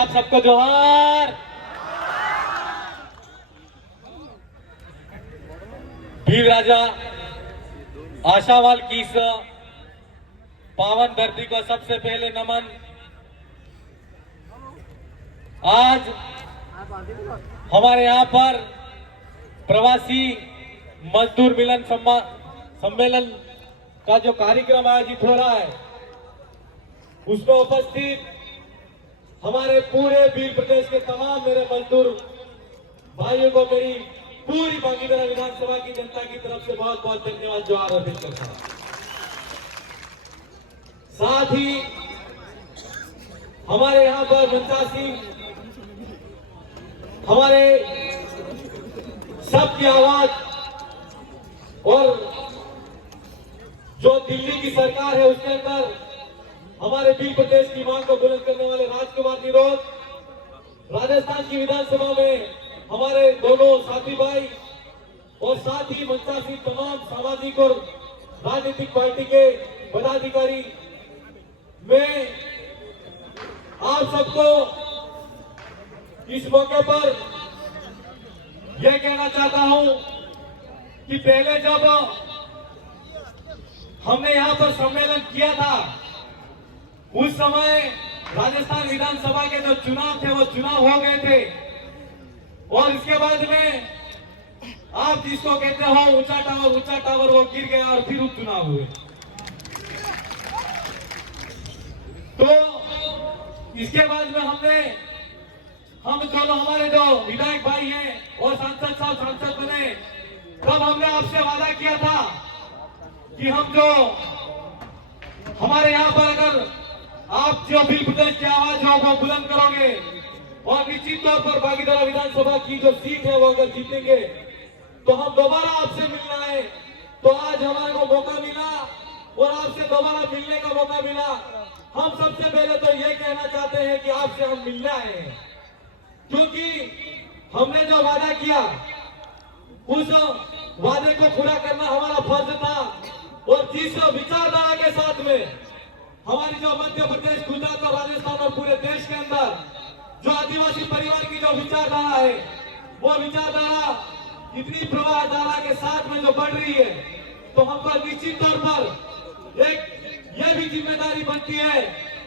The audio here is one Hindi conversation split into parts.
आप सबको जोहार। वीर राजा आशावाल की इस पावन धरती को सबसे पहले नमन। आज हमारे यहाँ पर प्रवासी मजदूर मिलन सम्मेलन का जो कार्यक्रम आयोजित हो रहा है, उसमें उपस्थित हमारे पूरे भील प्रदेश के तमाम मेरे मजदूर भाइयों को मेरी पूरी बागीदरा विधानसभा की जनता की तरफ से बहुत बहुत धन्यवाद जोहार अर्पित करता हूं। साथ ही हमारे यहाँ पर मनसा सिंह हमारे सबकी आवाज और जो दिल्ली की सरकार है उसके अंदर हमारे भील प्रदेश की मांग को बुलंद करने वाले राजकुमार निरोध, राजस्थान की विधानसभा में हमारे दोनों साथी भाई और साथ ही मनसा सिंह तमाम सामाजिक और राजनीतिक पार्टी के पदाधिकारी, मैं आप सबको इस मौके पर यह कहना चाहता हूं कि पहले जब हमने यहां पर सम्मेलन किया था, उस समय राजस्थान विधानसभा के जो चुनाव थे वो चुनाव हो गए थे और इसके बाद में आप जिसको कहते हो ऊंचा टावर वो गिर गया और फिर उपचुनाव हुए। तो इसके बाद में हम दोनों हमारे जो विधायक भाई हैं और सांसद बने, तब हमने आपसे वादा किया था कि हम जो हमारे यहाँ पर अगर आप जो भील प्रदेश की आवाज हो वो बुलंद करोगे और निश्चित तौर पर बागीदरा विधानसभा की जो सीट है वो अगर जीतेंगे तो हम दोबारा आपसे मिलना है। तो आज हमारे को मौका मिला और आपसे दोबारा मिलने का मौका मिला। हम सबसे पहले तो ये कहना चाहते हैं कि आपसे हम मिलने आए हैं, क्योंकि हमने जो वादा किया उस वादे को पूरा करना हमारा फर्ज था। और जिस विचारधारा के साथ में हमारी जो मध्य प्रदेश, गुजरात और राजस्थान और पूरे देश के अंदर जो आदिवासी परिवार की जो विचारधारा है, वो विचारधारा इतनी प्रवाहधारा के साथ में जो बढ़ रही है, तो हम पर निश्चित तौर पर एक ये भी जिम्मेदारी बनती है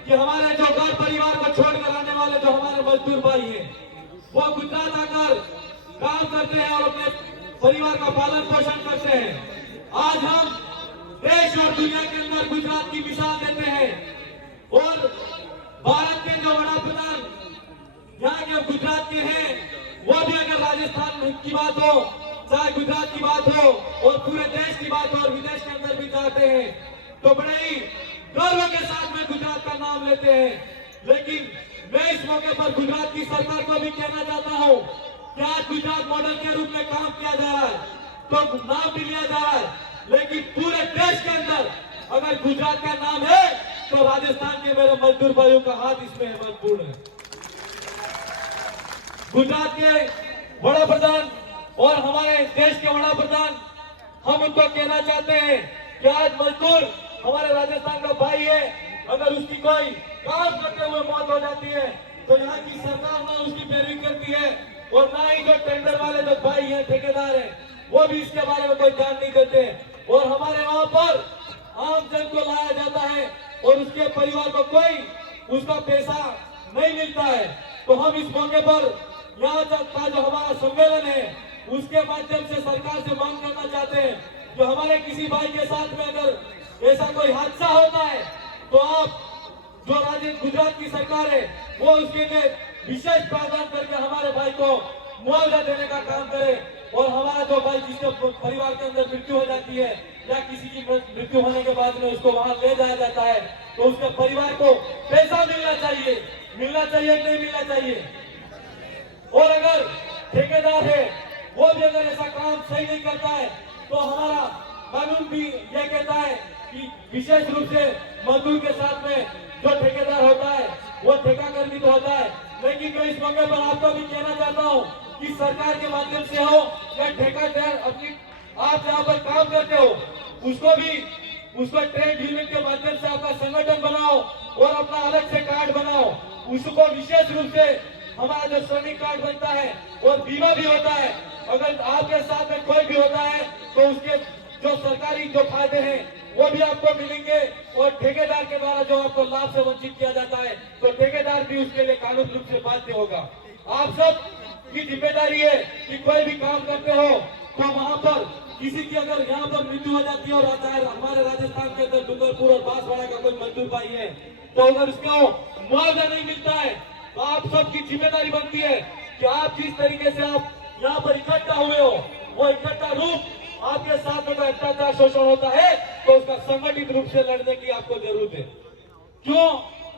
कि हमारे जो घर परिवार को छोड़कर आने वाले जो हमारे मजदूर भाई हैं, वो गुजरात आकर काम करते हैं और अपने परिवार का पालन पोषण करते हैं। आज हम देश और दुनिया के अंदर गुजरात की मिसाल देते हैं और भारत के जो बड़ा प्रधान यहाँ के गुजरात के हैं, वो भी अगर राजस्थान की बात हो, चाहे गुजरात की बात हो और पूरे देश की बात हो और विदेश के अंदर भी जाते हैं, तो बड़े ही गर्व के साथ में गुजरात का नाम लेते हैं। लेकिन मैं इस मौके पर गुजरात की सरकार को भी कहना चाहता हूँ कि आज गुजरात मॉडल के रूप में काम किया जा रहा है, तो नाम भी लिया जा रहा है, लेकिन पूरे देश के अंदर अगर गुजरात का नाम है तो राजस्थान के मेरे मजदूर भाइयों का हाथ इसमें महत्वपूर्ण है। गुजरात के बड़ा प्रधान और हमारे देश के बड़ा प्रधान, हम उनको कहना चाहते हैं कि आज मजदूर हमारे राजस्थान का भाई है, अगर उसकी कोई काम करते हुए मौत हो जाती है तो यहाँ की सरकार ना उसकी पैरवी करती है और ना ही जो टेंडर वाले जो भाई हैं, ठेकेदार हैं, वो भी इसके बारे में कोई ध्यान नहीं देते और हमारे वहां पर आम जन को लाया जाता है और उसके परिवार को कोई उसका पैसा नहीं मिलता है। तो हम इस मौके पर यहाँ का जो हमारा सम्मेलन है उसके माध्यम से सरकार से मांग करना चाहते हैं, जो हमारे किसी भाई के साथ में अगर ऐसा कोई हादसा होता है तो आप जो गुजरात की सरकार है वो उसके लिए विशेष प्रावधान करके हमारे भाई को मुआवजा देने का काम करे और हमारा जो भाई जिसके परिवार के अंदर मृत्यु हो जाती है या किसी की मृत्यु होने के बाद में उसको वहां ले जाया जाता है तो उसके परिवार को पैसा मिलना चाहिए कि नहीं मिलना चाहिए। और अगर ठेकेदार है वो भी अगर ऐसा काम सही नहीं करता है तो हमारा कानून भी ये कहता है कि विशेष रूप से मजदूर के साथ में जो ठेकेदार होता है वो ठेका कर्मी तो होता है। लेकिन मैं इस मौके पर आपको भी कहना चाहता हूँ कि सरकार के माध्यम से हो या ठेकेदार अपनी आप जहाँ पर काम करते हो उसको ट्रेड यूनियन के माध्यम से आपका संगठन बनाओ और अपना अलग से कार्ड बनाओ उसको विशेष रूप से हमारा जो श्रमिक कार्ड बनता है और बीमा भी होता है। अगर आपके साथ में कोई भी होता है तो उसके जो सरकारी जो फायदे हैं वो भी आपको मिलेंगे और ठेकेदार के द्वारा जो आपको लाभ से वंचित किया जाता है तो ठेकेदार भी उसके लिए कानूनी रूप से बाध्य होगा। आप सब की जिम्मेदारी है कि कोई भी काम करते हो तो वहां पर किसी की अगर यहाँ पर मृत्यु हो जाती है और चाहे हमारे राजस्थान के अंदर डूंगरपुर और बांसवाड़ा का कोई मजदूर भाई है तो अगर उसको मुआवजा नहीं मिलता है तो आप सबकी जिम्मेदारी बनती है कि आप जिस तरीके से आप यहाँ पर इकट्ठा हुए हो वो इकट्ठा रूप आपके साथ में अत्याचार शोषण होता है तो उसका संगठित रूप से लड़ने की आपको जरूरत है। क्यों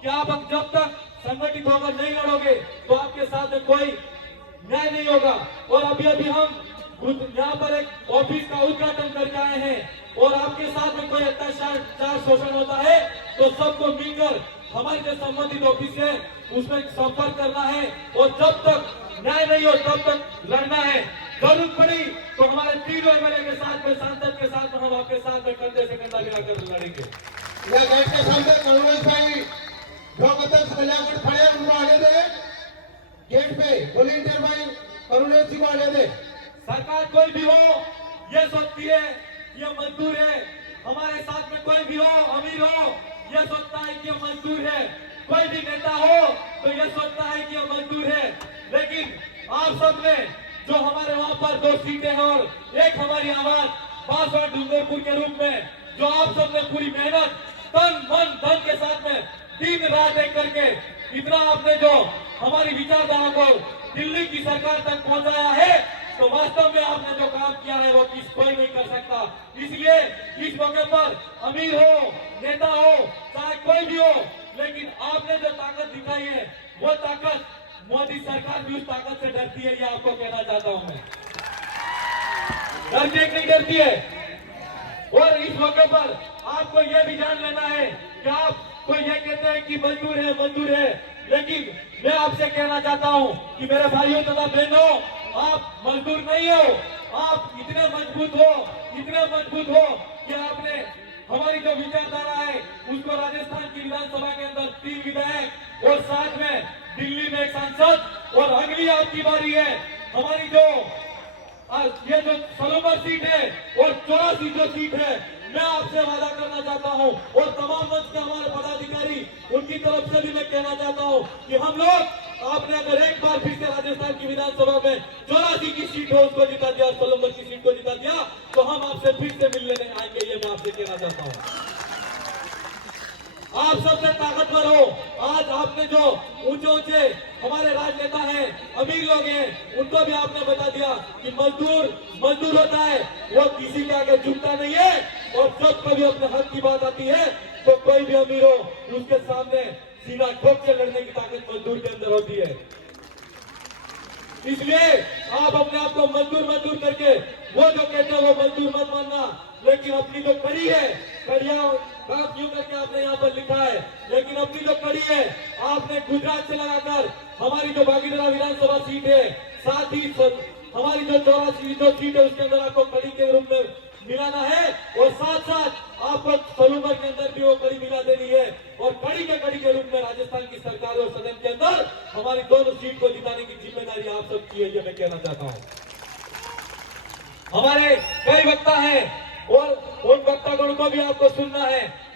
कि आप जब तक संगठित होकर नहीं लड़ोगे तो आपके साथ में कोई न्याय नहीं होगा। और अभी अभी हम यहाँ पर एक ऑफिस का उद्घाटन करके आए हैं और आपके साथ में कोई अत्याचार शोषण होता है तो सबको मिलकर हमारे जो संबंधित ऑफिस है उसमें संपर्क करना है और जब तक न्याय नहीं हो तब तक लड़ना है। जरूरत पड़ी तो हमारे तीनों एमएलए के साथ में सांसद के साथ में हम आपके साथ में कंधे से कंधा मिलाकर लड़ेंगे। गेट के सामने करुणेश भाई जो मतलब कल्याण खड़े उनको आने दे, गेट पे वॉलंटियर भाई करुणेश जी को आने दे। सरकार कोई भी हो ये सोचती है ये मजदूर है, हमारे साथ में कोई भी हो अमीर हो ये सोचता है कि ये मजदूर है, कोई भी नेता हो तो ये सोचता है कि ये मजदूर है। लेकिन आप सब में जो हमारे वहां पर 2 सीटें हैं और एक हमारी आवाज बांसवाड़ा डूंगरपुर के रूप में जो आप सब ने पूरी मेहनत तन मन धन के साथ में दिन रात एक करके इतना आपने जो हमारी विचारधारा को दिल्ली की सरकार तक पहुंचाया है तो वास्तव में आपने जो काम किया है वो कोई नहीं कर सकता। इसलिए इस मौके पर अमीर हो नेता हो चाहे कोई भी हो लेकिन आपने जो ताकत दिखाई है वो ताकत मोदी सरकार भी उस ताकत से डरती है ये आपको कहना चाहता हूं मैं। डरती नहीं डरती है। और इस मौके पर आपको ये भी जान लेना है कि आप कोई ये कहते हैं कि मजदूर है लेकिन मैं आपसे कहना चाहता हूं कि मेरे भाइयों तथा बहनों आप मजदूर नहीं हो, आप इतने मजबूत हो कि आपने हमारी जो विचारधारा है उसको राजस्थान की विधानसभा के अंदर 3 विधायक और साथ में दिल्ली में एक सांसद और अगली आपकी बारी है हमारी जो ये जो सलोबर सीट है और 84 जो सीट है मैं आपसे वादा करना चाहता हूं और तमाम मंच के हमारे पदाधिकारी उनकी तरफ से भी मैं कहना चाहता हूं कि हम लोग आपने अगर एक बार फिर से राजस्थान की विधानसभा में 84 की सीट हो उसको जिता दिया, सलोबर की सीट को जिता दिया तो हम आपसे फिर से मिलने आएंगे ये मैं आपसे कहना चाहता हूं। आप सबसे ताकतवर हो। आज आपने जो ऊंचे हमारे राजनेता हैं अमीर लोग हैं उनको भी आपने बता दिया कि मजदूर होता है वो किसी के आगे झुकता नहीं है और जब कभी अपने हक की बात आती है तो कोई भी अमीर हो उसके सामने सीधा ठोक के लड़ने की ताकत मजदूर के अंदर होती है। इसलिए आप अपने आप को मजदूर करके वो जो कहते हैं वो मजदूर मत मानना लेकिन अपनी जो कड़ी है कड़िया बात यूं करके आपने यहाँ पर लिखा है लेकिन अपनी जो कड़ी है आपने गुजरात से लगाकर हमारी जो भागीदारा विधानसभा सीट है साथ ही हमारी जो 84 जो सीट है उसके अंदर आपको कड़ी के रूप में मिलाना है और साथ आपको सलूबर के अंदर भी वो कड़ी मिला देनी है और कड़ी के रूप में राजस्थान की सरकार और सदन के अंदर हमारी दोनों सीट को जिताने की जिम्मेदारी आप सबकी है ये मैं कहना चाहता हूँ। हमारे कई वक्ता हैं और उन वक्तागण को भी आपको सुनना है।